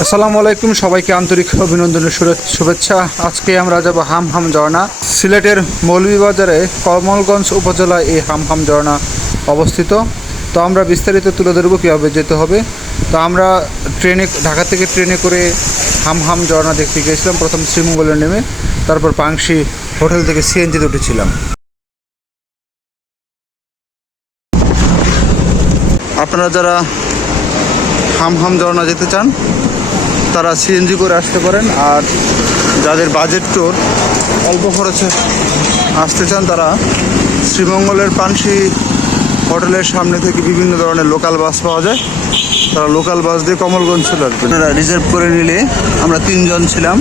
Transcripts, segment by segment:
আসসালামু আলাইকুম, সবাইকে আন্তরিক অভিনন্দনের শুভে- শুভেচ্ছা। আজকে আমরা যাব হাম হাম ঝর্ণা। সিলেটের মৌলভীবাজারে কমলগঞ্জ উপজেলায় এই হাম হাম ঝর্ণা অবস্থিত। তো আমরা বিস্তারিত তুলে ধরবো কীভাবে যেতে হবে। তো আমরা ট্রেনে ঢাকা থেকে ট্রেনে করে হাম হাম ঝর্ণা দেখতে গিয়েছিলাম। প্রথম শ্রীমঙ্গলে নেমে, তারপর পাংশি হোটেল থেকে সিএনজিতে উঠেছিলাম। আপনারা যারা হাম হাম ঝর্ণা যেতে চান তারা সিএনজি করে আসতে পারেন আর যাদের বাজেট টোর অল্প খরচে আসতে চান তারা শ্রীমঙ্গলের পানসি হোটেলের সামনে থেকে বিভিন্ন ধরনের লোকাল বাস পাওয়া যায়। তারা লোকাল বাস দিয়ে কমলগঞ্জ চলে আসবেন আপনারা রিজার্ভ করে নিলে আমরা তিনজন ছিলাম।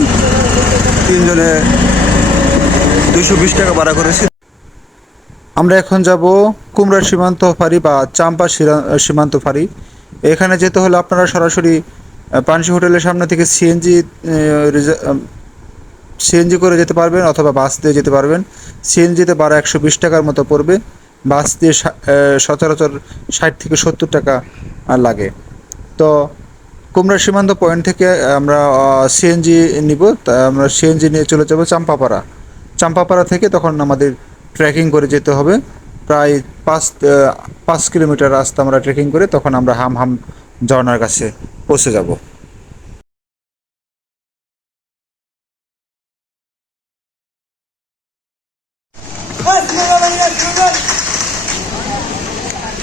তিনজনে দুশো বিশ টাকা ভাড়া করেছি। আমরা এখন যাব কুমড়া সীমান্ত ফাঁড়ি বা চাম্পা সীমান্ত ফাঁড়ি। এখানে যেতে হলে আপনারা সরাসরি পানসি হোটেলের সামনে থেকে সিএনজি সিএনজি করে যেতে পারবেন অথবা বাস দিয়ে যেতে পারবেন। সিএনজিতে বারো একশো বিশ টাকার মতো পড়বে। বাস দিয়ে সচরাচর ষাট থেকে সত্তর টাকা লাগে। তো কুমড়া সীমান্ত পয়েন্ট থেকে আমরা সিএনজি নিব। আমরা সিএনজি নিয়ে চলে যাব চাম্পাপাড়া। চাম্পাপাড়া থেকে তখন আমাদের ট্রেকিং করে যেতে হবে। প্রায় পাঁচ পাঁচ কিলোমিটার রাস্তা আমরা ট্রেকিং করে তখন আমরা হাম হাম ঝর্নার কাছে পৌঁছে যাব।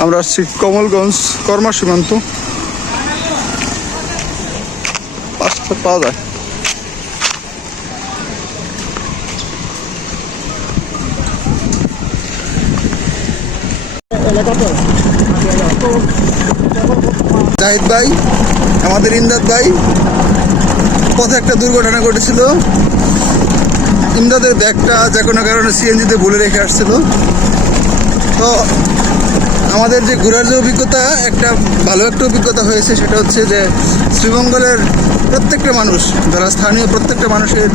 আমরা আসছি কমলগঞ্জ কর্মা সীমান্ত পাওয়া যায়। জাহিদ ভাই, আমাদের ইমদাদ ভাই। পথে একটা দুর্ঘটনা ঘটেছিল। ইমদাদের ব্যাগটা যে কোনো কারণে সিএনজিতে ভুলে রেখে আসছিল। তো আমাদের যে ঘোরার যে অভিজ্ঞতা, একটা ভালো একটা অভিজ্ঞতা হয়েছে, সেটা হচ্ছে যে শ্রীমঙ্গলের প্রত্যেকটা মানুষ, যারা স্থানীয় প্রত্যেকটা মানুষের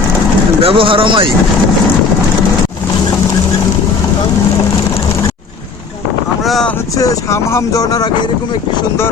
ব্যবহার অমাই আমরা হচ্ছে হামহাম ঝর্নার আগে এরকম একটি সুন্দর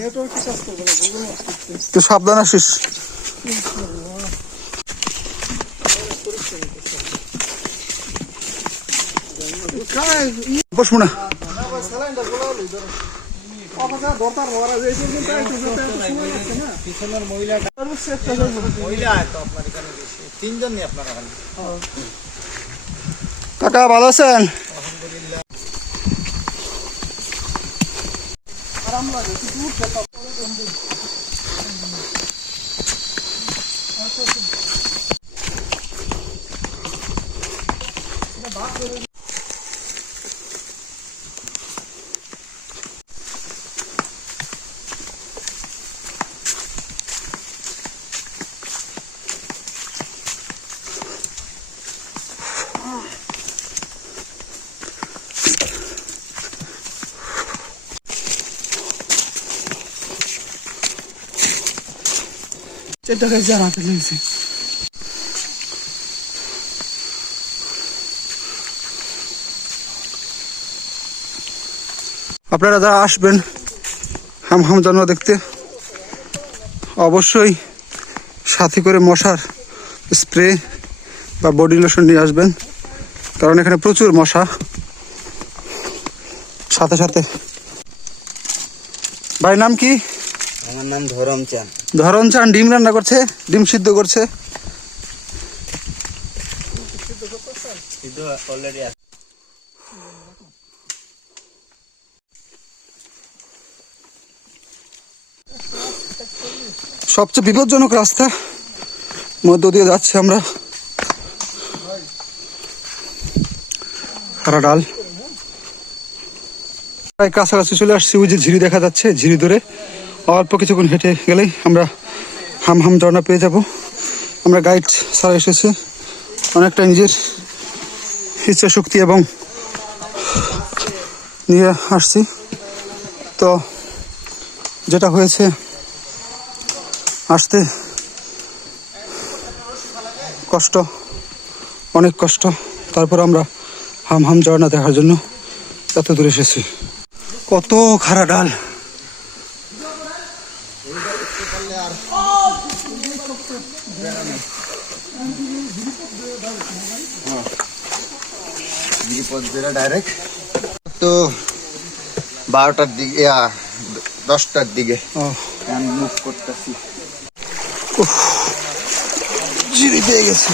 নেই আপনারা খালি কাকা ভালো আছেন? আরাম লাগে কিন্তু উঠতে পারব চেষ্টা করে জানাতে লেগেছে আপনারা যারা আসবেন হাম হাম জন্ম দেখতে। অবশ্যই সাথে করে মশার স্প্রে বা বডি লোশন নিয়ে আসবেন। কারণ এখানে প্রচুর মশা। সাথে সাথে। ভাই, নাম কি? আমার নাম ধরম চান। ধরন চান, ডিম রান্না করছে, ডিম সিদ্ধ করছে। সবচেয়ে বিপজ্জনক রাস্তা, মধ্য দিয়ে যাচ্ছি আমরা। খারা ডাল। প্রায় কাছাকাছি চলে আসছি, ওই যে ঝিরি দেখা যাচ্ছে, ঝিরি ধরে। অল্প কিছুক্ষণ হেঁটে গেলেই আমরা হাম হাম ঝর্ণা পেয়ে যাব। আমরা গাইড ছাড়া এসেছি। অনেকটা নিজের ইচ্ছা শক্তি এবং নিয়ে আসছি। তো যেটা হয়েছে, আসতে কষ্ট, অনেক কষ্ট। তারপর আমরা হাম হাম ঝর্ণা দেখার জন্য এত দূরে এসেছি। কত খারা ডাল। বিপদ জেলা ডাইরেক্ট তো বারোটার দিকে দশটার দিকে। আমি মুভ করতেছি। জিরি পেয়ে গেছে।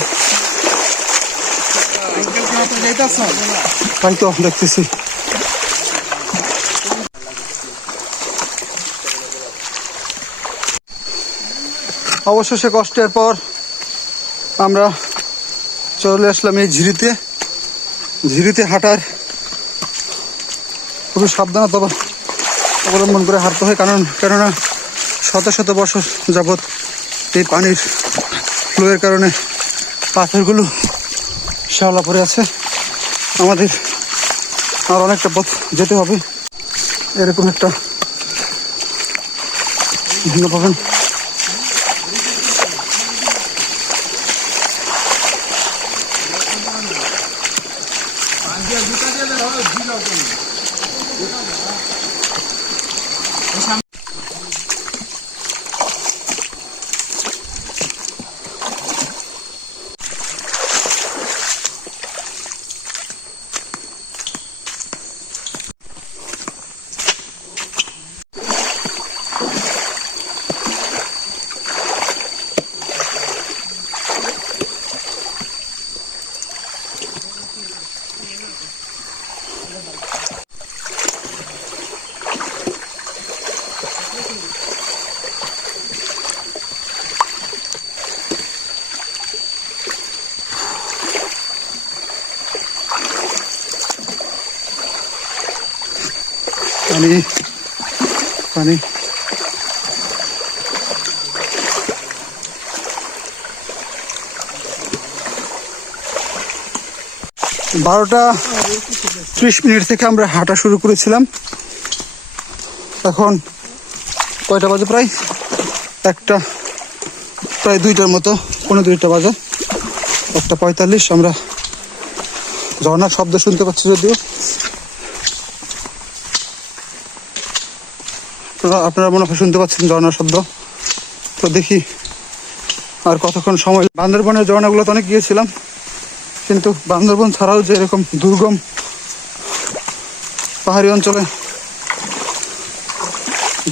তাই তো দেখতেছি। অবশেষে কষ্টের পর আমরা চলে আসলাম এই ঝিরিতে। ঝিরিতে হাঁটার খুবই সাবধানতা অবলম্বন করে হাঁটতে হয়, কারণ কেননা শত শত বছর যাবৎ এই পানির ফ্লোয়ের কারণে পাথরগুলো শ্যাওলা পড়ে আছে। আমাদের আর অনেকটা পথ যেতে হবে। এরকম একটা ভিন্ন বারোটা ত্রিশ মিনিট থেকে আমরা হাঁটা শুরু করেছিলাম। এখন কয়টা বাজে প্রায়? একটা, প্রায় দুইটার মতো কোনো দুইটা বাজে। একটা পঁয়তাল্লিশ, আমরা ঝর্ণার শব্দ শুনতে পাচ্ছি যদিও। আপনারা- মনে হয় শুনতে পাচ্ছেন ঝর্ণার শব্দ। তো দেখি আর কতক্ষণ সময়। বান্দরবনের ঝর্ণাগুলো তো অনেক গিয়েছিলাম, কিন্তু বান্দরবন ছাড়াও যে এরকম দুর্গম পাহাড়ি অঞ্চলে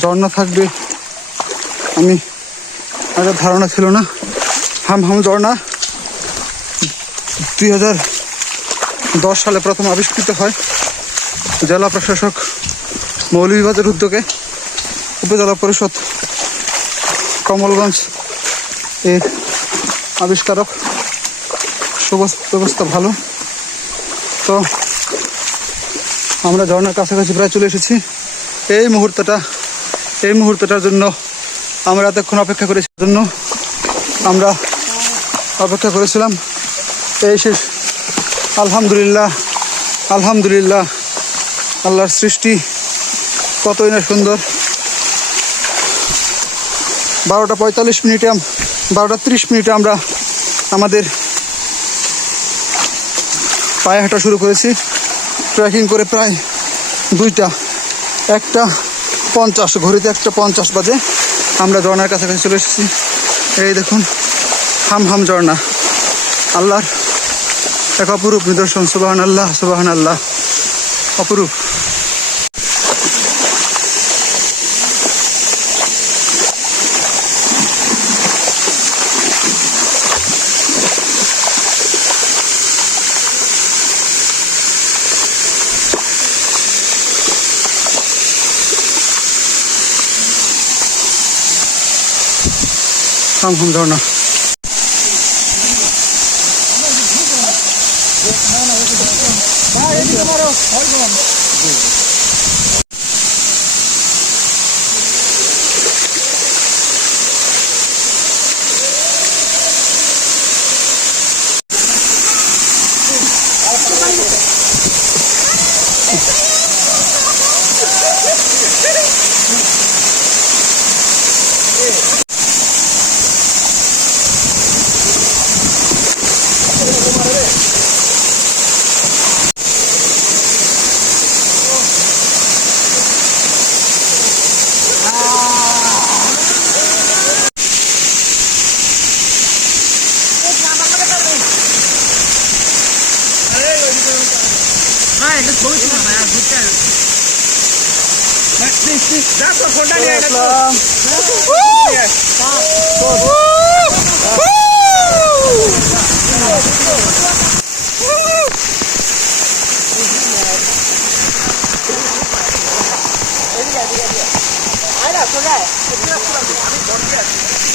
ঝর্ণা থাকবে। আমি আগে ধারণা ছিল না। হাম হাম ঝর্ণা। দুই হাজার দশ সালে প্রথম আবিষ্কৃত হয় জেলা প্রশাসক মৌলভীবাজার উদ্যোগে উপজেলা পরিষদ কমলগঞ্জ এর আবিষ্কারক। ব্যবস্থা ভালো। তো আমরা ঝর্ণার কাছাকাছি প্রায় চলে এসেছি। এই মুহূর্তটা এই মুহূর্তটার জন্য আমরা এতক্ষণ অপেক্ষা করেছি জন্য আমরা অপেক্ষা করেছিলাম। এই শেষ। আলহামদুলিল্লাহ আলহামদুলিল্লাহ। আল্লাহর সৃষ্টি কতই না সুন্দর। বারোটা পঁয়তাল্লিশ মিনিটে বারোটা তিরিশ মিনিটে আমরা আমাদের পায়ে হাঁটা শুরু করেছি। ট্রেকিং করে প্রায় দুইটা, একটা পঞ্চাশ, ঘড়িতে একটা পঞ্চাশ বাজে। আমরা ঝর্নার কাছাকাছি চলে এসেছি। এই দেখুন হাম হাম ঝর্ণা আল্লাহর এক অপরূপ নিদর্শন সুবাহান আল্লাহ সুবাহান আল্লাহ অপরূপ। সংক্ষম ধারণা Ele vai, ele vai. Aí lá, só vai. Aí lá, só vai.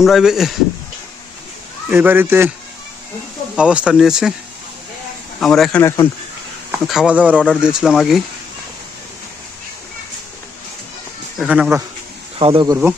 বে- এই বাড়িতে অবস্থান নিয়েছি। আমরা এখানে এখন খাওয়া দাওয়ার অর্ডার দিয়েছিলাম আগেই। এখানে আমরা খাওয়া দাওয়া করব।